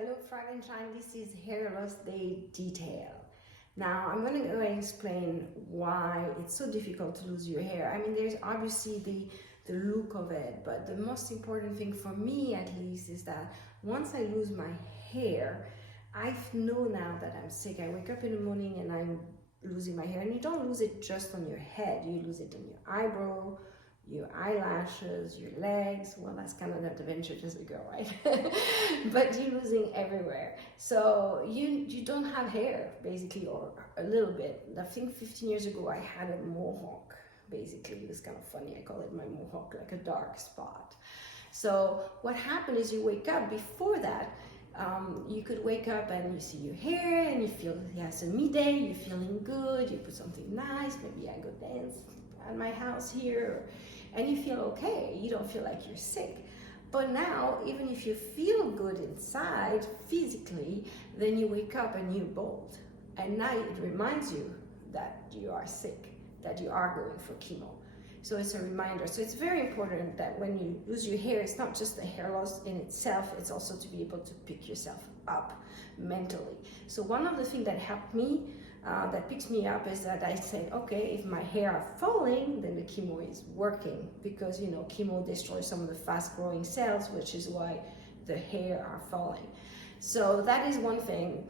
Hello Frankenstein, this is Hair Loss Day Detail. Now I'm going to go and explain why it's so difficult to lose your hair. I mean, there's obviously the look of it, but the most important thing for me at least is that once I lose my hair, I know now that I'm sick. I wake up in the morning and I'm losing my hair, and you don't lose it just on your head, you lose it on your eyebrow, your eyelashes, your legs. Well, that's kind of the adventure as a girl, right? But you're losing everywhere. So you don't have hair, basically, or a little bit. I think 15 years ago, I had a mohawk, basically. It was kind of funny. I call it my mohawk, like a dark spot. So what happened is you wake up. Before that, you could wake up and you see your hair and you feel it's a midday, you're feeling good, you put something nice, maybe I go dance at my house here, and you feel okay, you don't feel like you're sick. But now, even if you feel good inside physically, then you wake up and you're bald, and now it reminds you that you are sick, that you are going for chemo. So it's a reminder. So it's very important that when you lose your hair, it's not just the hair loss in itself, it's also to be able to pick yourself up mentally. So one of the things that helped me, that picks me up, is that I said, okay, if my hair are falling, then the chemo is working, because chemo destroys some of the fast growing cells, which is why the hair are falling. So that is one thing.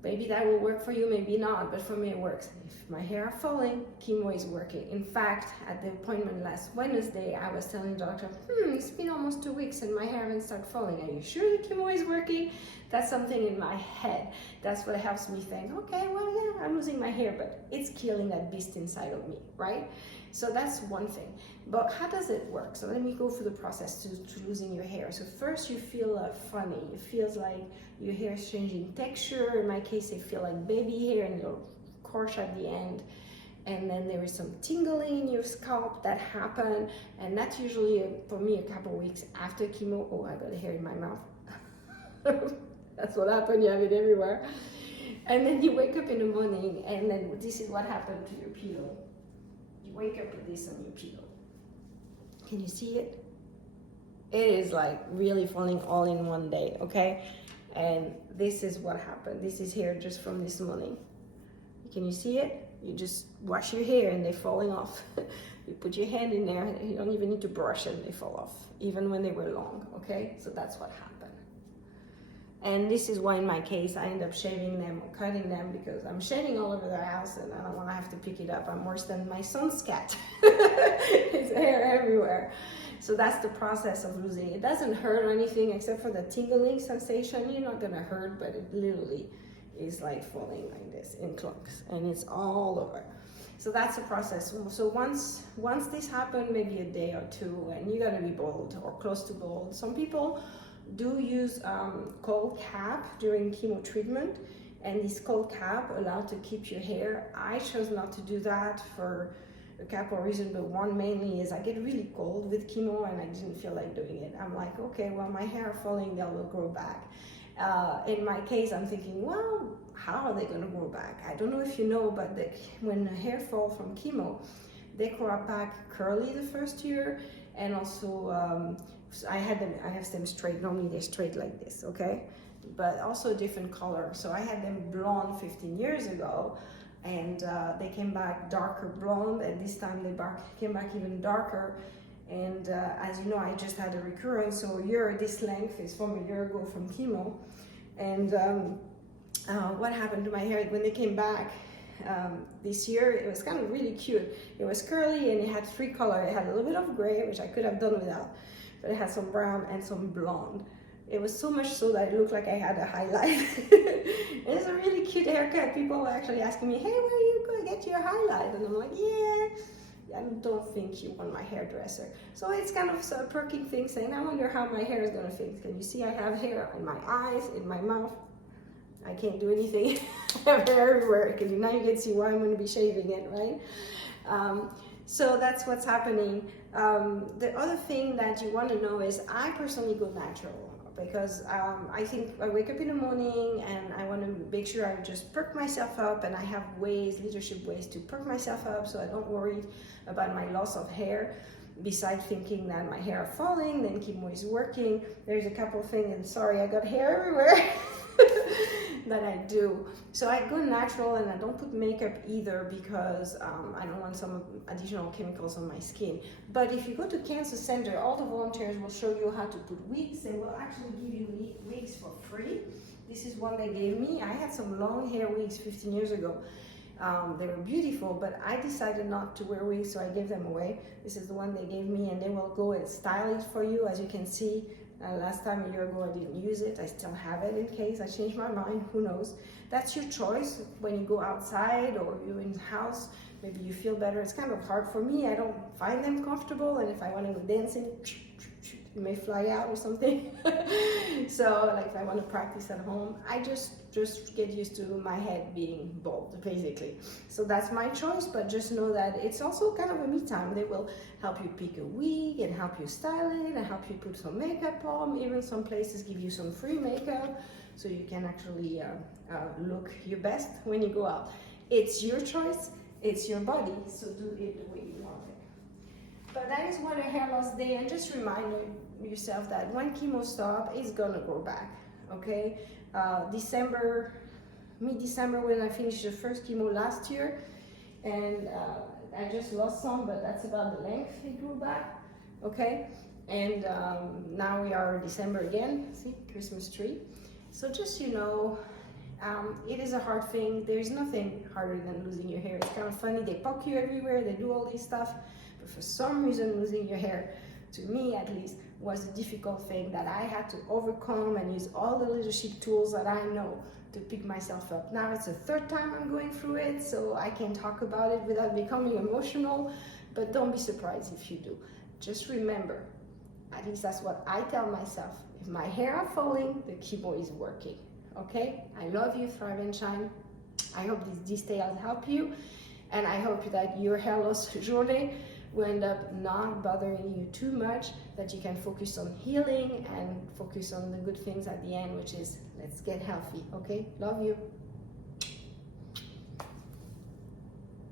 Maybe that will work for you, maybe not, but for me it works. If my hair are falling, chemo is working. In fact, at the appointment last Wednesday, I was telling the doctor, it's been almost 2 weeks and my hair hasn't started falling. Are you sure the chemo is working? That's something in my head. That's what helps me think, okay, well, yeah, I'm losing my hair, but it's killing that beast inside of me, right? So that's one thing. But how does it work? So let me go through the process to losing your hair. So first you feel funny. It feels like your hair is changing texture. In my case, it feels like baby hair and a little coarse at the end. And then there is some tingling in your scalp that happen. And that's usually, for me, a couple weeks after chemo. Oh, I got a hair in my mouth. That's what happened. You have it everywhere. And then you wake up in the morning, and then this is what happened to your pillow. You wake up with this on your pillow. Can you see it? It is like really falling all in one day, okay? And this is what happened. This is hair just from this morning. Can you see it? You just wash your hair and they're falling off. You put your hand in there, you don't even need to brush it, they fall off, even when they were long, okay? So that's what happened. And this is why in my case I end up shaving them or cutting them, because I'm shaving all over the house and I don't want to have to pick it up. I'm worse than my son's cat. His hair everywhere. So that's the process of losing. It doesn't hurt or anything except for the tingling sensation. You're not gonna hurt, but it literally is like falling like this in clumps, and it's all over. So that's the process. So once this happened, maybe a day or two, and you gotta be bald or close to bald. Some people do use cold cap during chemo treatment, and this cold cap allowed to keep your hair. I chose not to do that for a couple of reasons, but one mainly is I get really cold with chemo and I didn't feel like doing it. I'm like, okay, well, my hair falling, they will grow back. In my case, I'm thinking, well, how are they going to grow back? I don't know if you know, but when the hair falls from chemo, they grow back curly the first year, and also I have them straight. Normally they're straight like this, okay? But also a different color. So I had them blonde 15 years ago, and they came back darker blonde, and this time they came back even darker. And as you know, I just had a recurrence, so a year, this length is from a year ago from chemo. And what happened to my hair when they came back this year, it was kind of really cute. It was curly and it had 3 colors. It had a little bit of gray, which I could have done without, but it had some brown and some blonde. It was so much so that it looked like I had a highlight. It's a really cute haircut. People were actually asking me, hey, where are you going to get your highlight? And I'm like, yeah, I don't think you want my hairdresser. So it's kind of a perking thing, saying, I wonder how my hair is going to fit. Can you see I have hair in my eyes, in my mouth? I can't do anything. I have hair everywhere, because now you can see why I'm going to be shaving it, right? So that's what's happening. The other thing that you want to know is I personally go natural, because I think I wake up in the morning and I want to make sure I just perk myself up, and I have leadership ways to perk myself up so I don't worry about my loss of hair. besides thinking that my hair are falling, then chemo is working. There's a couple things, and sorry, I got hair everywhere. That I do. So I go natural, and I don't put makeup either because I don't want some additional chemicals on my skin. But if you go to Cancer Center, all the volunteers will show you how to put wigs. They will actually give you wigs for free. This is one they gave me. I had some long hair wigs 15 years ago. They were beautiful, but I decided not to wear wigs, so I gave them away. This is the one they gave me, and they will go and style it for you. As you can see, last time, a year ago, I didn't use it. I still have it in case I change my mind, who knows. That's your choice when you go outside or you're in the house. Maybe you feel better. It's kind of hard for me. I don't find them comfortable, and if I want to go dancing, it may fly out or something. So like if I want to practice at home, I just get used to my head being bald, basically. So that's my choice, but just know that it's also kind of a me time. They will help you pick a wig and help you style it and help you put some makeup on. Even some places give you some free makeup so you can actually look your best when you go out. It's your choice, it's your body, so do it the way you want it. But that is what a hair loss day, and just remind yourself that when chemo stops, it's gonna go back, okay? Mid-December when I finished the first chemo last year, and I just lost some, but that's about the length it grew back, okay? And now we are December again, see, Christmas tree. So just, you know, it is a hard thing. There's nothing harder than losing your hair. It's kind of funny, they poke you everywhere, they do all this stuff, but for some reason losing your hair, to me at least, was a difficult thing that I had to overcome and use all the leadership tools that I know to pick myself up. Now it's the third time I'm going through it, so I can talk about it without becoming emotional, but don't be surprised if you do. Just remember, at least that's what I tell myself, if my hair are falling, the chemo is working, okay? I love you, Thrive and Shine. I hope these details help you, and I hope that your hair loss journey will end up not bothering you too much, that you can focus on healing and focus on the good things at the end, which is let's get healthy, okay? Love you.